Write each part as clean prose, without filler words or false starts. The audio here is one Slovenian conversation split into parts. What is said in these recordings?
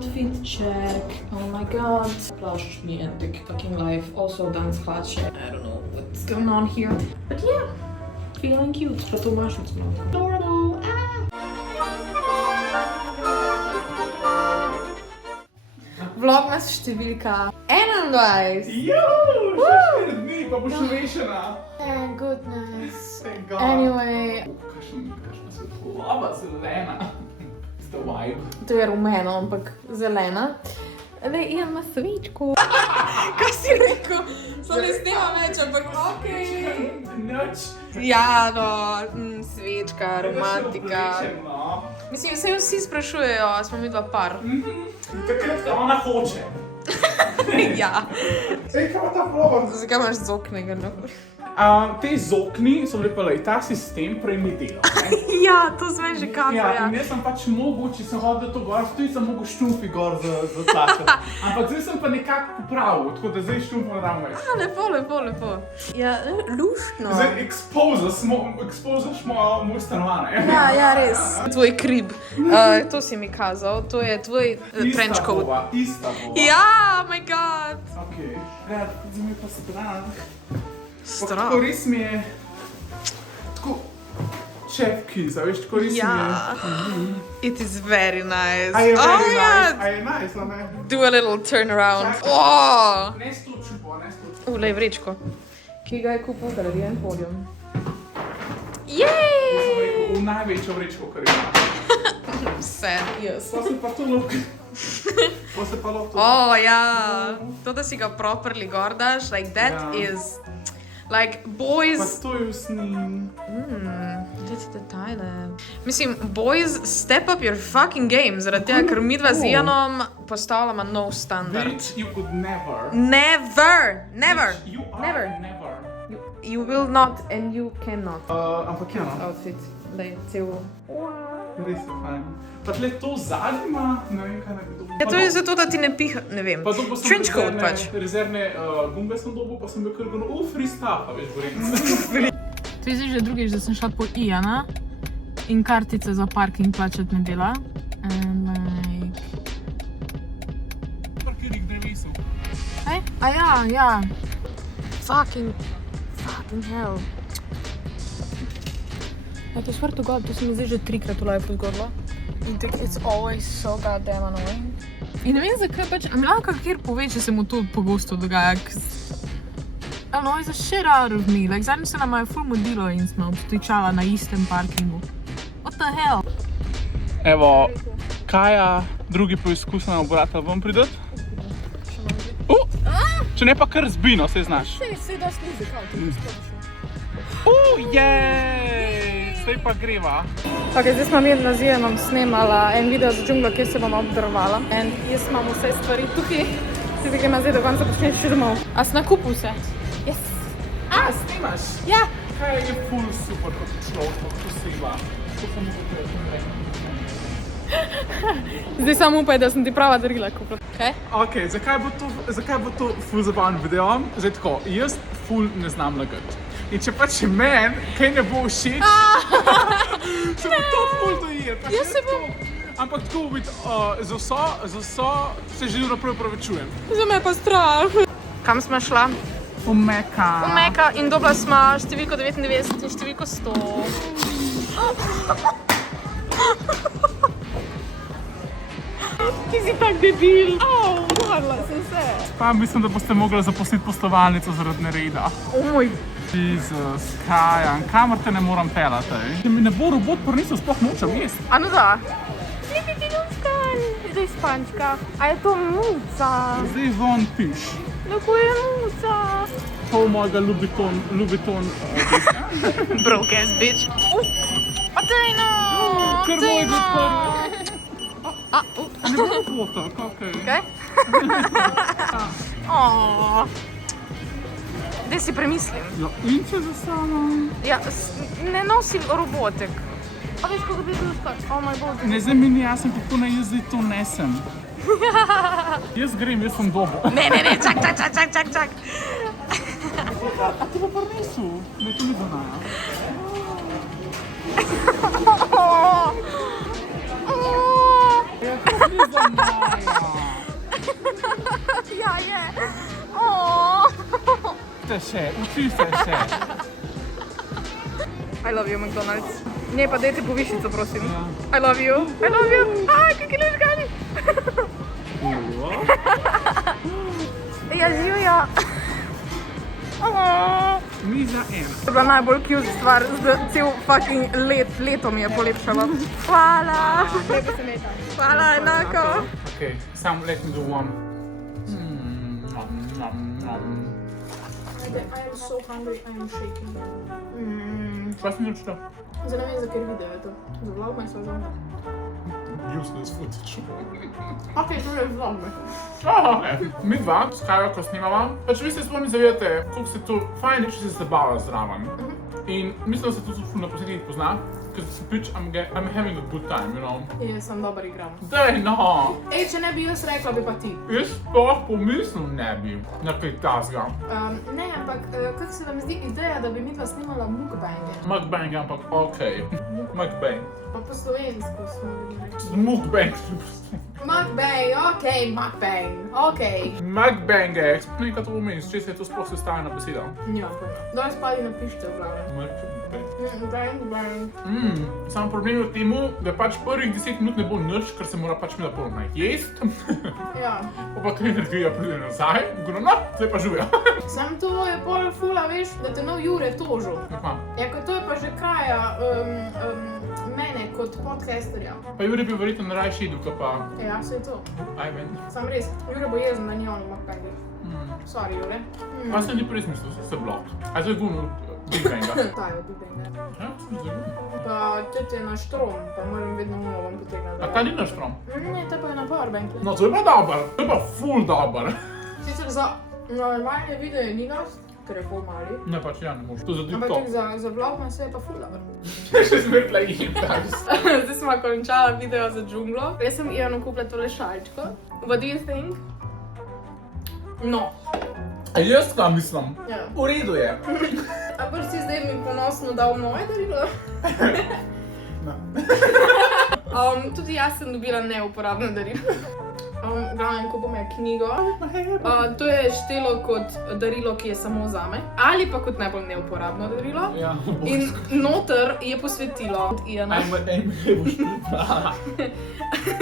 outfit check. Oh my god. Plašč mi je Epic fucking life. Also dance hlače. I don't know what's going on here. But yeah, feeling cute. Pa to mašnic malo. Adorable. Vlogmas številka 21. Juuu, še 4 dni, pa boš rešena. Thank goodness. Thank God. Anyway. Kakšna svetlova, zelena. It's the vibe. To je rumeno, ampak zelena. Zdaj imam svečko. Kaj si rekel? So ne snema več, ampak okej. Noč. Ja, no, svečka, romantika. Rečem, no. Mislim, se vsi sprašujejo, a smo mi dva par. Takrat, ko ona hoče. Ja. Ej, kaj ima ta vlova? Zakaj imaš zoknega? No? Te zokni so bili pa, ta sistem prej ni delal. Ja, to sme že kapo, Ja, in jaz sem pač mogel, če sem hodil to gor, tudi sem mogel štumpi gor za tlačati. Ampak zdaj sem pa nekako popravil, tako da zdaj štumpo ne dam več. Lepo. Ja, luštno. Zdaj exposaš moj stanovanje. Ja, res. Tvoj krib. To si mi kazal, to je tvoj trench coat. Ista bova. Ja, oh my god. Okej. Ja, zdaj mi je pa strah. Strah. Tako res mi je... Tako... Čepki, zaveš, tako res mi je... Ja. It is very nice. A je very my nice, god. a je nice, a ne? Do a little turn around. Čakaj. Oh. Ne stočim po, ne stočim. Lej vrečko. Ki ga je kupil Gradient Podium. Jaz sem Jej! rekel, v največjo vrečko, kar ima. Vse. Yes. Pa se pa to luk. Pa se pa luk to. Oh, ja. To, da si ga properly gor daš, like that Ja. is... Like, Pa boys... to je usnim. Gdje ti detajle? Mislim, boys, step up your fucking game, zaradi tega, ker midva z Ianom postavljamo nov standard. Bitch, you could never. Never! Never! Bitch, you are Never. never. You will not and you cannot. Ampak ja, no. Outfit. Daj, cel... Res je fajn. Pa tle to zadnji ima, ne vem kaj nekdo. Ja, to je zato, da ti ne piha, ne vem. Pa dobil sem Trench coat pač. rezervne gumbe sem dobil, pa sem bil kar gono, free stuff, a veš, govorim. To je zdaj že drugič, da sem šla po Iana in kartica za parking plačati ne dela. And like... Parkirnih drevesov. Hey? A ja. Fucking hell. Like, I swear to God, to se mi zdaj že 3krat v life zgodilo. In it's always so goddamn annoying. In ne vem zakaj pač, a mi lahko kjer pove, če se mu to pogosto dogaja, annoys the shit out of me. Like, zadnjič se nama je ful mudilo in smo obstojičala na istem parkingu. What the hell? Evo, Kaja, drugi poizkus nam obrata ven pridati. Če ne pa kar zbino, saj znaš. Sej daš nize, kao ti Jej, zdaj pa greva. Ok, zdaj smo mi z Ianom snemala en video za džunglo, kjer se bom obdarovala. In jaz imam vse stvari tukaj. Zdaj gremo zdaj do konca počneš še domov. A si nakupil vse? Yes. Snimaš? Ja. Kaj je ful super človek, poseba. To sem mogel Zdaj samo upaj, da sem ti prava darila kupila. Kaj? Ok, zakaj bo to ful zabaven video? Zdaj tako, jaz ful ne znam lagati. In če pač meni kaj ne bo všeč, se bo to ful dojel. Jaz se bom... Ampak tako biti, za vso se že naprej opravičujem. Za me pa strah. Kam smo šla? V Meka. V Meka in dobila smo številko 99 in številko 100. Ti si tak debil. Au, udarila sem se. Pa mislim, da boste mogli zaposliti poslovalnico zaradi nereda. Moj. Jezus, Kajan, kamor te ne moram pelati, ej? Če mi ne bo robot prinesel, sploh nočem jesti. A no da. Ljubi ljuskaj. Zdaj spančka. A je to muca? Zdaj von piš. Kako je muca? To mojega Louis Vuitton Broke ass bitch. Atejno! Kar mojega prvo. A, Ne bom potak, okej. Kaj? Daj si premislim. Ja, in če za sama? Ja, ne nosim robotek. A veš, kako bi bil skak? Oh my god. Ne, zdaj mi ni jasno, kako naj jaz zdaj to nesem. Jaz grem, jaz sem dobo. Ne, čak. A ti bo prinesel? Ne, to ni za naja. Ja, to ni za naja. je. Oh. Še, uči se še. I love you, McDonald's. Ne, pa dajte povišico, prosim. I love you. I love you. Aj, kakšni ležgani. Ja, živijo. Miza ena. To je bila najbolj cute stvar, cel fucking leto mi je polepšalo. Hvala. Lepo se meta. Hvala, enako. Okay, samo let me do one. I am so hungry, I am shaking. Kaj si naročila? Zdaj ne vem, za kjer video je to. Za Vlogmas ali za ono? Useless footage. Ok, to je Vlogmas. Mi dva, s Kajo, ko snimava, pač vi se sploh ne zavedate, koliko se to fajn je, če se zabava zraven. In mislim, da se to tudi ful na posnetkih pozna, ker se pič, I'm having a good time, you know. Jaz sem dober igram. Daj, no! Ej, če ne bi jaz rekla, bi pa ti. Jaz sploh pomislil ne bi na kaj tasga. Ne, ampak kako se vam zdi ideja, da bi midva snimala mukbange? Mukbang, ampak okej. Mukbang. Pa po slovensko smo bili reči. Mukbang. Mukbang, okej, mukbang, okej. Mukbang je, nekaj to pomeni, če se je to sploh sestavljena beseda. Ja, danes pa ali napišite v glavnem. Mukbang. Bang. Samo problem je v tem, da pač prvih 10 minut ne bo nič, ker se mora pač mi napolno najest. Ja. Pa ker energija pride nazaj, no, zdaj pa živijo. Sam to je pol fula, veš, da te nov Jure tožil. Ja, ko to je pa že kraja mene kot podcasterja. Pa Jure bi verjetno rajši idel, kot pa... Ja, se je to. Aj, ven. Sam res, Jure bo jezen, da ni on v mukbangih. Sorry, Jure. Pa se ni prej smislil, se blok. A to je guno Big Banga. Ta je Big Banga. Ja, sem zdaj guno. Pa tete na štrom, pa moram vedno vam potegnati. A ta ni na štrom? Ne, ta pa je na powerbanku. No, to je pa dober, to je pa ful dober. Sicer za normalne videe ni dost, ker je pol mali. Ne, pač ja, ne moš. To za Ampak TikTok. za Vlogmas je pa ful dober. Še zmertla jim, tak. Zdaj smo končala video za džunglo. Jaz sem Ivanu kupila tole šalčko. What do you think? No. A jaz kaj mislim? Ja. V redu je. A prvi si zdaj mi ponosno dal moje darilo? Tudi jaz sem dobila neuporabno darilo. Glavnem, kupom je knjigo. To je štelo kot darilo, ki je samo zame. Ali pa kot najbolj neuporabno darilo. Ja, In noter je posvetilo od Iana. boš pripravila.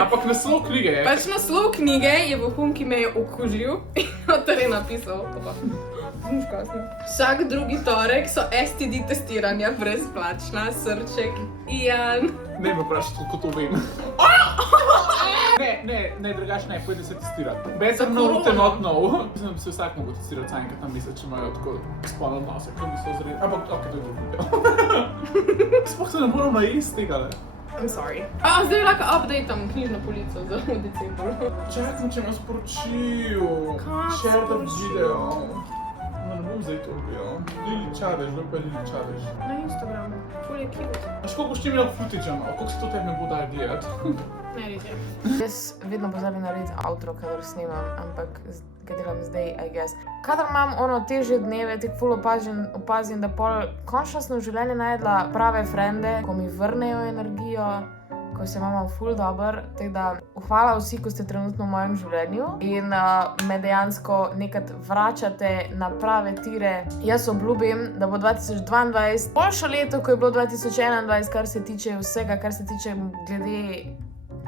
Ampak naslov knjige je. Pač naslov knjige je vohun, ki me je okužil in noter je napisal. Vsak drugi torek so STD testiranja brezplačna, srček, Ian. Ne me vprašati, kako to vem. Ne, drugače ne, pojdi se testirati. Better know than not know. Mislim, da bi se vsak mogel testirati vsaj enkrat na mesec, če imajo tako spolne odnose, ki niso zreli. Ampak, ok, to je drugi video. Sploh se ne moram najesti tega, le. I'm sorry. Zdaj lahko updateam knjižno polico za v decembru. Čakam, če me sporočil. Share the video. No, ne bom zdaj to objel. Lili Čadež, kdo pa je Lili Čadež? Na Instagramu. Ful je cute. Až koliko boš ti imel footage, no? Koliko se to tebi ne bo daj gledati? Ne, res je. Jaz vedno pozabim narediti outro, kadar snimam, ampak ga delam zdaj, I guess. Kadar imam ono težje dneve, tik ful opazim, da pol končno sem v življenju najdla prave frende, ko mi vrnejo energijo, ko se imamo ful dober, tako da hvala vsi, ko ste trenutno v mojem življenju in me dejansko nekad vračate na prave tire. Jaz obljubim, da bo 2022 boljše leto, ko je bilo 2021, kar se tiče vsega, kar se tiče glede...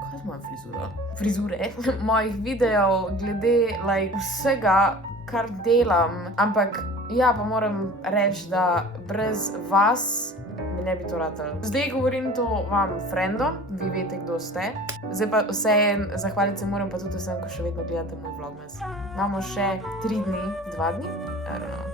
Kaj je moja frizura? Frizure. Mojih videov, glede vsega, kar delam. Ampak ja, pa moram reči, da brez vas mi ne bi to ratalo. Zdaj govorim to vam, frendom, vi veste, kdo ste. Zdaj pa vseeno zahvaliti se moram pa tudi vsem, ko še vedno gledate moj vlogmas. Imamo še 3 dni, 2 dni, I don't know.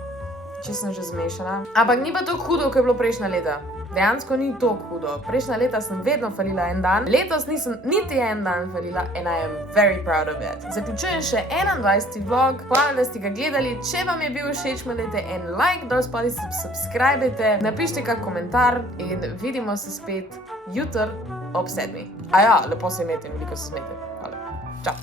Če sem že zmešana. Ampak ni pa tako hudo, kot je bilo prejšnja leta. Dejansko ni tako hudo. Prejšnja leta sem vedno falila en dan, letos nisem niti en dan falila and I am very proud of it. Zaključujem še 21. vlog, hvala, da ste ga gledali. Če vam je bil všeč, mi dajte en like, dol spodaj se subscribete, napišite kak komentar in vidimo se spet jutri ob 7. A ja, lepo se imejte in veliko se smejte. Hvala. Čau.